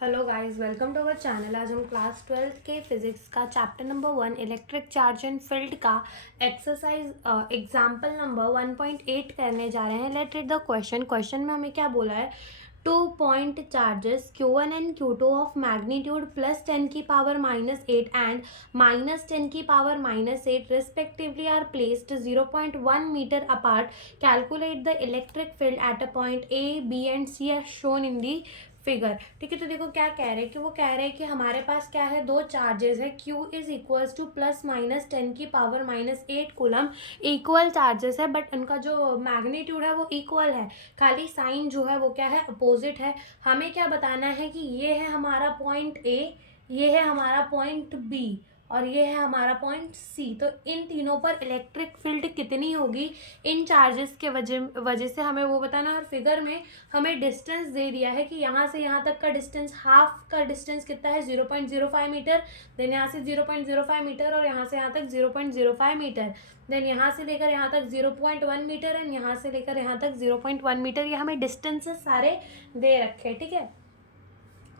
Hello guys, welcome to our channel. आज हम class 12th के फिजिक्स का chapter number 1 electric charge and field का एक्सरसाइज एग्जाम्पल नंबर 1.8 करने जा रहे हैं। लेट रीड द क्वेश्चन में हमें क्या बोला है। 2 point charges Q1 and Q2 of magnitude +10⁻⁸ and -10⁻�8 respectively are placed 0.1 metre apart. Calculate the electric field at a point A, B and C as shown in the figure. ठीक है, तो देखो क्या कह रहे हैं कि वो कह रहे हैं कि हमारे पास क्या है, दो चार्जेस है। Q is equals to +10⁻⁸ coulomb. Equal charges है बट उनका जो मैग्नीट्यूड है वो इक्वल है, खाली साइन जो है वो क्या है, अपोजिट है। हमें क्या बताना है कि ये है हमारा पॉइंट A, ये है हमारा पॉइंट B और ये है हमारा पॉइंट C। तो इन तीनों पर इलेक्ट्रिक फील्ड कितनी होगी इन चार्जेस के वजह से हमें वो बताना। और फिगर में हमें डिस्टेंस दे दिया है कि यहाँ से यहाँ तक का डिस्टेंस, हाफ का डिस्टेंस कितना है, 0.05 मीटर। देन यहाँ से 0.05 मीटर और यहाँ से यहाँ तक 0.05 मीटर। देन यहाँ से लेकर यहाँ तक 0.1 मीटर एंड यहाँ से लेकर यहाँ तक 0.1 मीटर। ये हमें डिस्टेंसेस सारे दे रखे, ठीक है।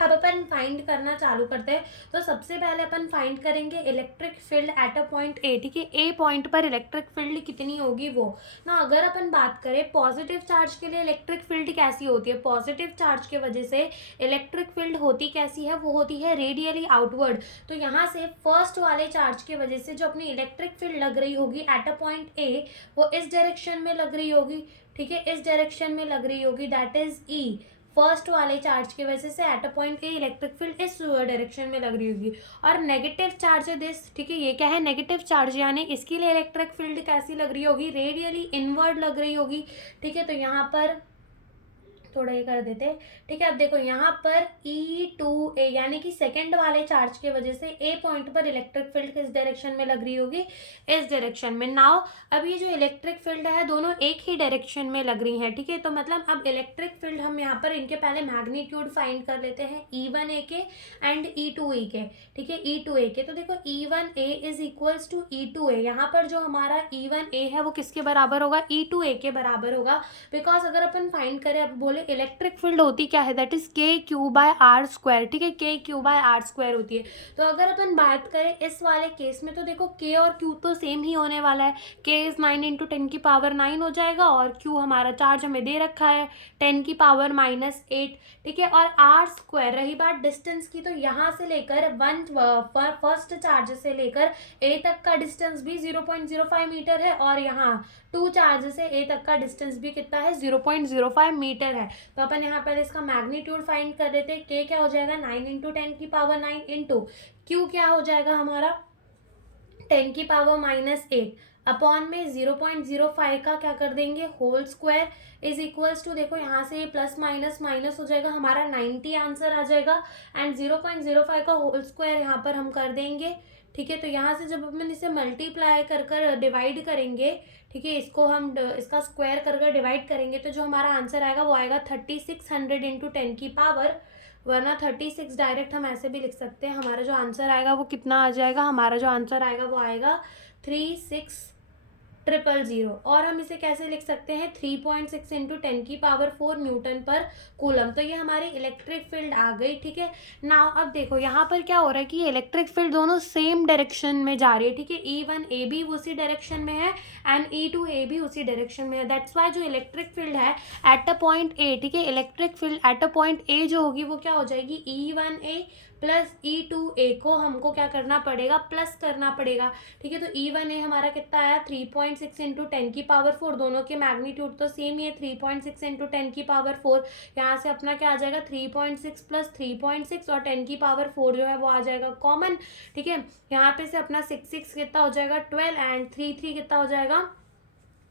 अब अपन फाइंड करना चालू करते हैं। तो सबसे पहले अपन फाइंड करेंगे electric field at a point ए। ठीक है, ए पॉइंट पर इलेक्ट्रिक फील्ड कितनी होगी वो ना। अगर अपन बात करें पॉजिटिव चार्ज के लिए इलेक्ट्रिक फील्ड कैसी होती है, पॉजिटिव चार्ज के वजह से इलेक्ट्रिक फील्ड होती कैसी है, वो होती है रेडियली आउटवर्ड। तो यहाँ से फर्स्ट वाले चार्ज की वजह से जो अपनी इलेक्ट्रिक फील्ड लग रही होगी एट अ पॉइंट ए, वो इस डायरेक्शन में लग रही होगी। ठीक है, इस डायरेक्शन में लग रही होगी, दैट इज ई। फर्स्ट वाले चार्ज की वजह से eight a point A electric field इस डायरेक्शन में लग रही होगी। और नेगेटिव चार्ज है दिस, ठीक है, ये क्या है, नेगेटिव चार्ज, यानी इसके लिए इलेक्ट्रिक फील्ड कैसी लग रही होगी, रेडियली इनवर्ड लग रही होगी। ठीक है, तो यहाँ पर थोड़ा ये कर देते। ठीक है, अब देखो यहाँ पर E2A यानी कि सेकंड वाले चार्ज की वजह से ए पॉइंट पर इलेक्ट्रिक फील्ड किस डायरेक्शन में लग रही होगी, इस डायरेक्शन में। नाउ अब ये जो इलेक्ट्रिक फील्ड है दोनों एक ही डायरेक्शन में लग रही है। ठीक है, तो मतलब अब इलेक्ट्रिक फील्ड हम यहाँ पर इनके पहले मैग्नीट्यूड फाइंड कर लेते हैं, E1A के एंड E2A के। ठीक है, E2A के, तो देखो E1A is equals to E2A। यहाँ पर जो हमारा E1A है वो किसके बराबर होगा, E2A के बराबर होगा। बिकॉज अगर अपन फाइंड करें, अब बोले इलेक्ट्रिक फील्ड होती क्या है, दैट इज K/r²। ठीक है, K/r² होती है। तो अगर अपन बात करें इस वाले केस में, तो देखो K और Q तो सेम ही होने वाला है। K इज 9 × 10⁻⁹ हो जाएगा और Q हमारा चार्ज हमें दे रखा है 10⁻⁸। ठीक है, और r², रही बात डिस्टेंस की, तो यहाँ से लेकर फर्स्ट चार्ज से लेकर A तक का डिस्टेंस भी 0.05 मीटर है और यहाँ 2 चार्ज से A तक का डिस्टेंस भी कितना है, 0.05 मीटर है। तो अपन यहाँ पर इसका मैग्नीट्यूड फाइंड कर देते हैं। K क्या हो जाएगा, 9 × 10⁻⁹ इंटू Q क्या हो जाएगा हमारा 10⁻⁸ अपॉन में 0.05 का क्या कर देंगे, whole square is equals to, देखो यहाँ से प्लस माइनस माइनस हो जाएगा, हमारा 90 आंसर आ जाएगा। एंड 0.05 का होल स्क्वायर यहाँ पर हम कर देंगे। ठीक है, तो यहाँ से जब अपन इसे मल्टीप्लाई कर कर डिवाइड करेंगे, ठीक है, इसको हम इसका स्क्वायर कर कर डिवाइड करेंगे, तो जो हमारा आंसर आएगा वो आएगा 3600 इंटू 10 की पावर, वरना 36 डायरेक्ट हम ऐसे भी लिख सकते हैं। हमारा जो आंसर आएगा वो कितना आ जाएगा, हमारा जो आंसर आएगा वो आएगा 36,000। और हम इसे कैसे लिख सकते हैं, 3.6 इंटू 10 की पावर 4 न्यूटन पर कूलम। तो ये हमारी इलेक्ट्रिक फील्ड आ गई। ठीक है, नाउ अब देखो यहाँ पर क्या हो रहा है कि इलेक्ट्रिक फील्ड दोनों सेम डायरेक्शन में जा रही है। ठीक है, E1A भी उसी डायरेक्शन में है एंड E2A भी उसी डायरेक्शन में है। दैट्स वाई जो इलेक्ट्रिक फील्ड है एट अ पॉइंट ए, ठीक है, electric field at a point ए जो होगी वो क्या हो जाएगी, E1A प्लस E2A को हमको क्या करना पड़ेगा, प्लस करना पड़ेगा। ठीक है, तो E1A हमारा कितना आया, 3.6 इंटू 10 की पावर 4। दोनों के मैग्नीट्यूड तो सेम ही है, 3.6 इंटू 10 की पावर 4। यहाँ से अपना क्या आ जाएगा, 3.6 प्लस 3.6 और 10 की पावर 4 जो है वो आ जाएगा कॉमन। ठीक है, यहाँ पे से अपना 6 कितना हो जाएगा, 12 एंड 3 कितना हो जाएगा,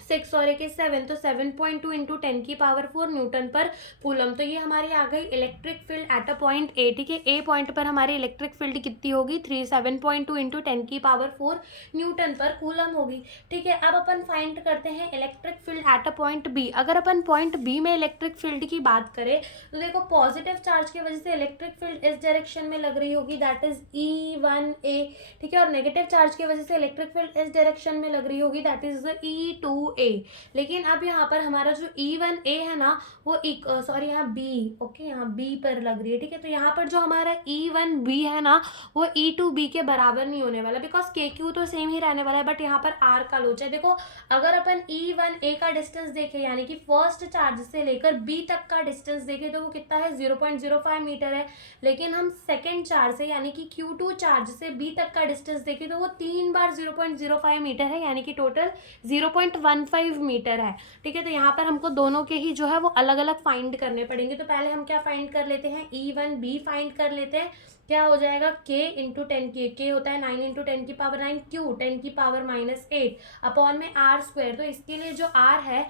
6 और 1 7, तो 7.2 इंटू 10 की पावर 4 न्यूटन पर कूलम। तो ये हमारी आ गई electric field at a point ए। ठीक है, ए पॉइंट पर हमारी इलेक्ट्रिक फील्ड कितनी होगी, 7.2 इंटू 10 की पावर 4 न्यूटन पर कूलम होगी। ठीक है, अब अपन फाइंड करते हैं electric field at a point B. अगर अपन पॉइंट बी में इलेक्ट्रिक फील्ड की बात करें, तो देखो पॉजिटिव चार्ज की वजह से इलेक्ट्रिक फील्ड इस डायरेक्शन में लग रही होगी, दैट इज E1A। ठीक है, और नेगेटिव चार्ज की वजह से इलेक्ट्रिक फील्ड इस डायरेक्शन में लग रही होगी, दैट इज E2 2a। लेकिन अब यहाँ पर हमारा जो E1a है ना वो सॉरी यहाँ B, ओके यहाँ B पर लग रही है, ठीक है। तो यहाँ पर जो हमारा E1b है ना वो E2b के बराबर नहीं होने वाला, बिकॉज KQ तो सेम ही रहने वाला है, बट यहाँ पर R का लोचा है। देखो अगर अपन E1a का डिस्टेंस देखें यानी कि फर्स्ट चार्ज से लेकर B तक का डिस्टेंस देखें तो वो कितना है 0.05 मीटर है। लेकिन हम सेकेंड चार्ज से यानी कि Q2 चार्ज से B तक का डिस्टेंस देखें तो वो 3 बार 0.05 मीटर है, यानी कि टोटल 0.15 मीटर है, ठीक है। तो यहाँ पर हमको दोनों के ही जो है वो अलग अलग फाइंड करने पड़ेंगे। तो पहले हम क्या फाइंड कर लेते हैं, E1b फाइंड कर लेते हैं। क्या हो जाएगा k इंटू 10 की, k होता है 9 इंटू 10 की पावर 9, q 10 की पावर -8 अपॉन में r स्क्वायर। तो इसके लिए जो r है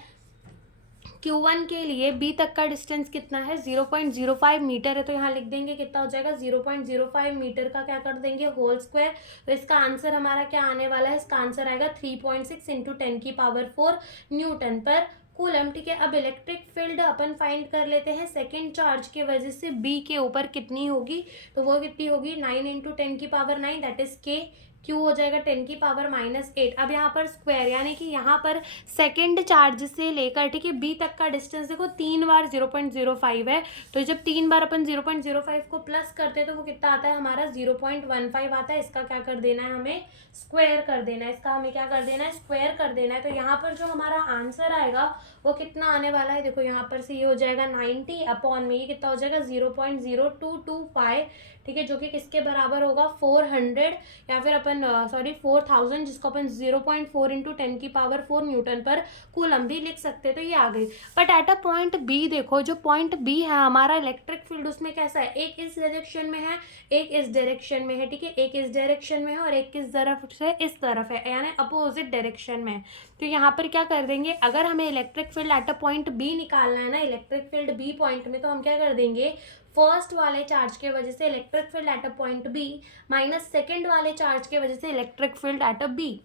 Q1 के लिए B तक का डिस्टेंस कितना है 0.05 मीटर है, तो यहाँ लिख देंगे कितना हो जाएगा 0.05 मीटर का क्या कर देंगे होल स्क्वायर। तो इसका आंसर हमारा क्या आने वाला है, इसका आंसर आएगा 3.6 इंटू 10 की पावर 4 न्यूटन पर कूलम, ठीक है। अब इलेक्ट्रिक फील्ड अपन फाइंड कर लेते हैं सेकेंड चार्ज के वजह से B के ऊपर कितनी होगी, तो वो कितनी होगी 9 इंटू 10 की power 9 that is K, Q हो जाएगा 10 की पावर -8। अब यहाँ पर स्क्वायर यानी कि यहाँ पर सेकेंड चार्ज से लेकर, ठीक है, B तक का डिस्टेंस देखो 3 बार 0.05 है, तो जब 3 बार अपन 0.05 को प्लस करते हैं तो वो कितना आता है हमारा 0.15 आता है। इसका क्या कर देना है, हमें स्क्वायर कर देना है, इसका हमें क्या कर देना है स्क्वायर कर देना है। तो यहाँ पर जो हमारा आंसर आएगा वो कितना आने वाला है, देखो यहाँ पर से ये हो जाएगा 90 अपॉन में ये कितना हो जाएगा 0.0225, ठीक है, जो कि किसके बराबर होगा 400 या फिर अपन 4000, जिसको अपन 0.4 इंटू 10 की पावर 4 न्यूटन पर कूलम भी लिख सकते हैं। तो ये आ गई। But at a point B देखो, जो पॉइंट बी है हमारा इलेक्ट्रिक फील्ड उसमें कैसा है, एक इस डायरेक्शन में है एक इस डायरेक्शन में है, ठीक है, एक इस डायरेक्शन में है और एक किस तरफ से इस तरफ है, यानी अपोजिट डायरेक्शन में। तो यहाँ पर क्या कर देंगे, अगर हमें electric field at a point B निकालना है ना, इलेक्ट्रिक फील्ड बी पॉइंट में, तो हम क्या कर देंगे फर्स्ट वाले चार्ज के वजह से electric field at a point B minus second वाले चार्ज के वजह से electric field at a B,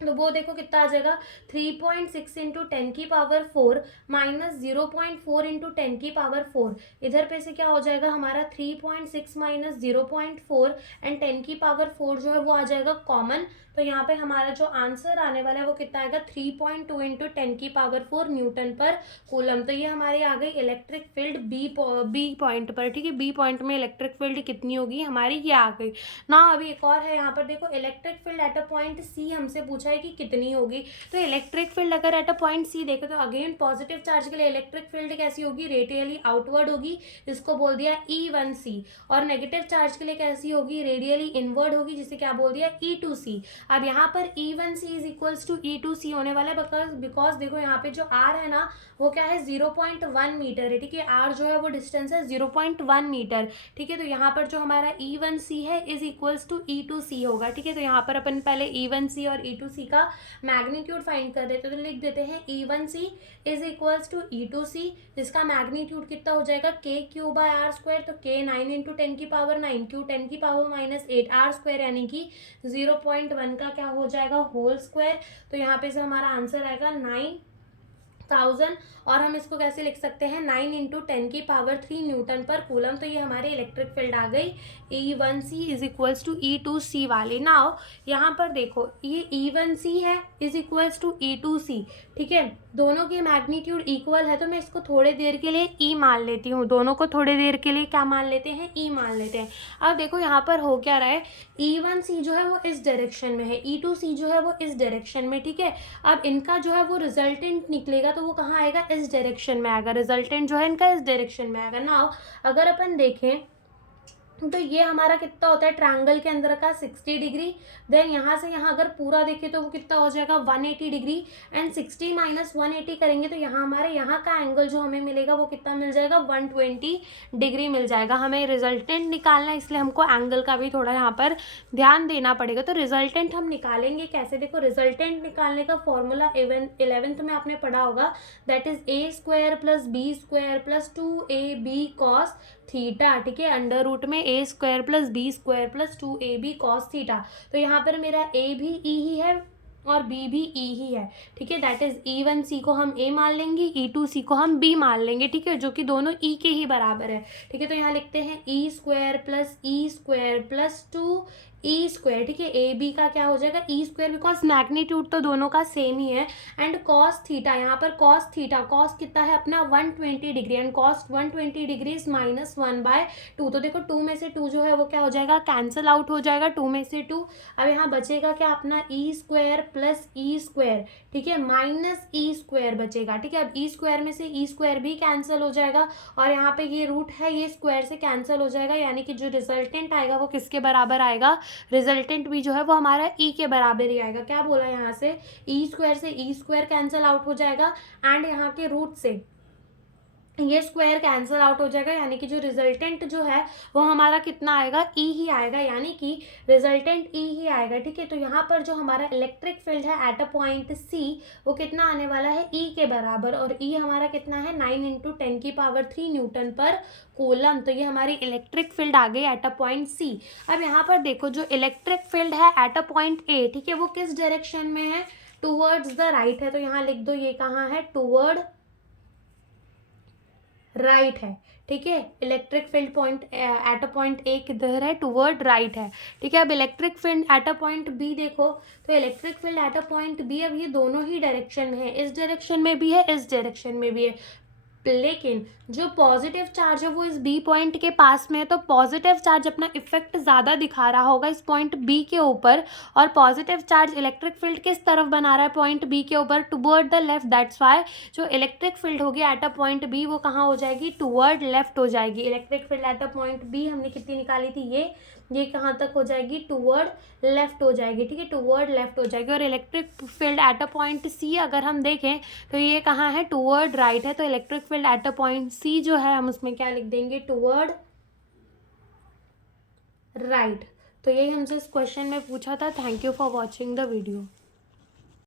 तो वो देखो कितना आ जाएगा 3.6 इंटू 10 की पावर 4 माइनस 0.4 इंटू 10 की पावर 4। इधर पे से क्या हो जाएगा हमारा 3.6 माइनस 0.4 एंड 10 की पावर 4 जो है वो आ जाएगा कॉमन। तो यहाँ पे हमारा जो आंसर आने वाला है वो कितना आएगा 3.2 इंटू 10 की पावर 4 न्यूटन पर कूलम। तो ये हमारी आ गई इलेक्ट्रिक फील्ड बी पॉइंट पर, ठीक है। बी पॉइंट में इलेक्ट्रिक फील्ड कितनी होगी हमारी, ये आ गई ना। अभी एक और है यहाँ पर देखो, electric field at a point C हमसे पूछा है कि कितनी होगी। तो इलेक्ट्रिक फील्ड अगर एट अ पॉइंट सी देखे तो अगेन पॉजिटिव चार्ज के लिए इलेक्ट्रिक फील्ड कैसी होगी, रेडियली आउटवर्ड होगी, इसको बोल दिया E1c। और नेगेटिव चार्ज के लिए कैसी होगी, रेडियली इनवर्ड होगी, जिसे क्या बोल दिया E2c। अब यहाँ पर E1c is equals to E2c होने वाला है, बिकॉज देखो यहाँ पे जो R है ना वो क्या है 0.1 मीटर है, ठीक है। R जो है वो डिस्टेंस है 0.1 मीटर, ठीक है। तो यहाँ पर जो हमारा E1c है इज इक्वल्स टू E2c होगा, ठीक है। तो यहाँ पर अपन पहले E1c और E2c का मैग्नीट्यूड फाइंड कर देते, तो लिख देते हैं E1c is equals to E2c, जिसका मैग्नीट्यूड कितना हो जाएगा KQ बाय R स्क्वायर। तो K 9 इंटू 10 की पावर 9, Q 10 की पावर -8, R स्क्वायर यानी कि 0.1 का क्या हो जाएगा होल स्क्वायर। तो यहाँ पे से हमारा आंसर आएगा 9000 और हम इसको कैसे लिख सकते हैं 9 इंटू 10 की पावर 3 न्यूटन पर कूलम। तो ये हमारी इलेक्ट्रिक फील्ड आ गई E1c is equals to E2c वाली। नाउ यहाँ पर देखो ये E1c है इज इक्वल्स टू E2c, ठीक है। दोनों के मैग्नीट्यूड इक्वल है, तो मैं इसको थोड़ी देर के लिए E मान लेती हूँ, दोनों को थोड़ी देर के लिए क्या मान लेते हैं E मान लेते हैं। अब देखो यहाँ पर हो क्या रहा है, E1c जो है वो इस डायरेक्शन में है, E2c जो है वो इस डायरेक्शन में, ठीक है। अब इनका जो है वो रिजल्टेंट निकलेगा तो वो कहाँ आएगा, इस डायरेक्शन में आएगा, रिजल्टेंट जो है इनका इस डायरेक्शन में आएगा। नाउ अगर अपन देखें तो ये हमारा कितना होता है ट्रायंगल के अंदर का 60 डिग्री, देन यहाँ से यहाँ अगर पूरा देखें तो वो कितना हो जाएगा 180 डिग्री, एंड 60 माइनस 180 करेंगे तो यहाँ हमारे यहाँ का एंगल जो हमें मिलेगा वो कितना मिल जाएगा 120 डिग्री मिल जाएगा। हमें रिजल्टेंट निकालना है, इसलिए हमको एंगल का भी थोड़ा यहाँ पर ध्यान देना पड़ेगा। तो रिजल्टेंट हम निकालेंगे कैसे, देखो रिजल्टेंट निकालने का फॉर्मूला 11th में आपने पढ़ा होगा, that is a square plus b square plus 2ab cos theta, ठीक है, अंडर रूट में a square plus b square plus 2ab cos theta. तो यहाँ पर मेरा a भी e ही है और b भी e ही है, ठीक है। दैट इज E1c को हम a मान लेंगे, E2c को हम b मान लेंगे, ठीक है, जो कि दोनों e के ही बराबर है, ठीक है। तो यहाँ लिखते हैं e square plus 2 E square, ठीक है, ए बी का क्या हो जाएगा ई स्क्वायर, बिकॉज मैग्नीट्यूड तो दोनों का सेम ही है। एंड कॉस थीटा, यहाँ पर कॉस थीटा, कॉस कितना है अपना 120 degree, and cos 120 degree minus 1/2। तो देखो 2 में से 2 जो है वो क्या हो जाएगा, कैंसिल आउट हो जाएगा 2 में से 2। अब यहाँ बचेगा क्या अपना E square plus E square, ठीक है, माइनस ई स्क्वायर बचेगा, ठीक है। अब ई स्क्वायर में से ई स्क्वायर भी कैंसिल हो जाएगा, और यहाँ पे ये रूट है ये स्क्वायर से कैंसिल हो जाएगा, यानी कि जो रिजल्टेंट आएगा वो किसके बराबर आएगा, रिजल्टेंट भी जो है वो हमारा ई के बराबर ही आएगा। क्या बोला यहाँ से, ई स्क्वायर से ई स्क्वायर कैंसिल आउट हो जाएगा, एंड यहाँ के रूट से ये स्क्वायर कैंसिल आउट हो जाएगा, यानी कि जो रिजल्टेंट जो है वो हमारा कितना आएगा, ई ही आएगा, यानी कि रिजल्टेंट ई ही आएगा, ठीक है। तो यहाँ पर जो हमारा इलेक्ट्रिक फील्ड है एट अ पॉइंट सी वो कितना आने वाला है, ई के बराबर, और ई हमारा कितना है 9 × 10³ न्यूटन पर कूलम। तो ये हमारी इलेक्ट्रिक फील्ड आ गई एट अ पॉइंट सी। अब यहाँ पर देखो जो इलेक्ट्रिक फील्ड है एट अ पॉइंट ए, ठीक है, वो किस डायरेक्शन में है, टूवर्ड्स द राइट है। तो यहाँ लिख दो ये कहाँ है, टूवर्ड राइट है, ठीक है। Electric field point at a point A किधर है, टूवर्ड राइट है, ठीक है। अब electric field at a point B देखो, तो electric field at a point B, अब ये दोनों ही डायरेक्शन में है, इस डायरेक्शन में भी है, इस डायरेक्शन में भी है, लेकिन जो पॉजिटिव चार्ज है वो इस बी पॉइंट के पास में है, तो पॉजिटिव चार्ज अपना इफेक्ट ज़्यादा दिखा रहा होगा इस पॉइंट बी के ऊपर, और पॉजिटिव चार्ज इलेक्ट्रिक फील्ड किस तरफ बना रहा है, पॉइंट बी के ऊपर, toward the left. That's why जो इलेक्ट्रिक फील्ड होगी एट अ पॉइंट बी वो कहाँ हो जाएगी, टुवर्ड लेफ्ट हो जाएगी। Electric field at a point B हमने कितनी निकाली थी, ये कहाँ तक हो जाएगी, टुवर्ड लेफ्ट हो जाएगी, ठीक है, टुवर्ड लेफ्ट हो जाएगी। और electric field at a point C अगर हम देखें तो ये कहाँ है, टुवर्ड राइट है। तो electric field at a point C जो है हम उसमें क्या लिख देंगे, टुवर्ड राइट। तो यही हमसे इस क्वेश्चन में पूछा था। Thank you for watching the video.